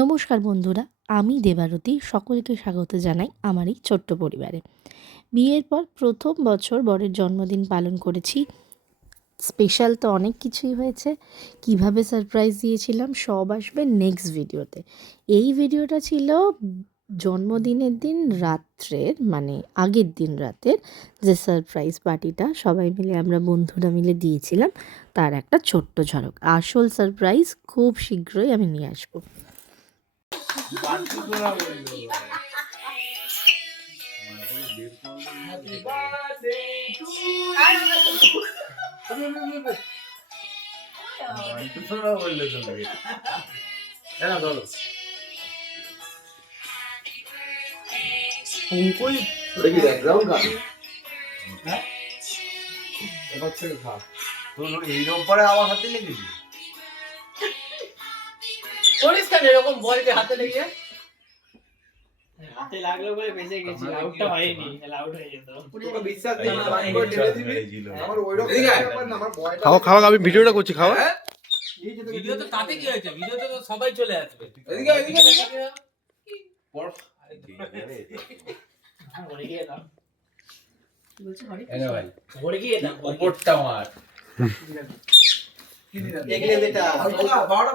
নমস্কার বন্ধুরা, আমি দেবারতী। সকলকে স্বাগত জানাই আমার এই ছোট্ট পরিবারে। বিয়ের পর প্রথম বছর বরের জন্মদিন পালন করেছি। স্পেশাল তো অনেক কিছুই হয়েছে। কিভাবে সারপ্রাইজ দিয়েছিলাম সব আসবে নেক্সট ভিডিওতে। এই ভিডিওটা ছিল জন্মদিনের দিন রাত্রের, মানে আগের দিন রাতের যে সারপ্রাইজ পার্টিটা সবাই মিলে আমরা বন্ধুরা মিলে দিয়েছিলাম, তার একটা ছোট্ট ঝলক। আসল সারপ্রাইজ খুব শীঘ্রই আমি নিয়ে আসবো। এই রোববারে আমার হাতে লেগেছি। করিস কেন এরকম বলকে হাতে লেগে? হাতে লাগলো বলে বেঁচে গেছি, আউটটা হয়নি, তাহলে আউট হয়ে যেত। তোকে বিশ্বাস নেই, বাদ করে ঢেলে দিবি। আমার ওইরকম ব্যাপার না, আমার ভয়টা। খাওয়া আমি ভিডিওটা করছি, খাওয়া। ভিডিও তো তাতে কি হয়েছে? ভিডিওতে তো সবাই চলে আসবে। এদিকে বরফ ঘরে গিয়ে দাও। এনে ভাই ঘরে গিয়ে দাও। উপরটা মার। দেখলে যেটা 12টা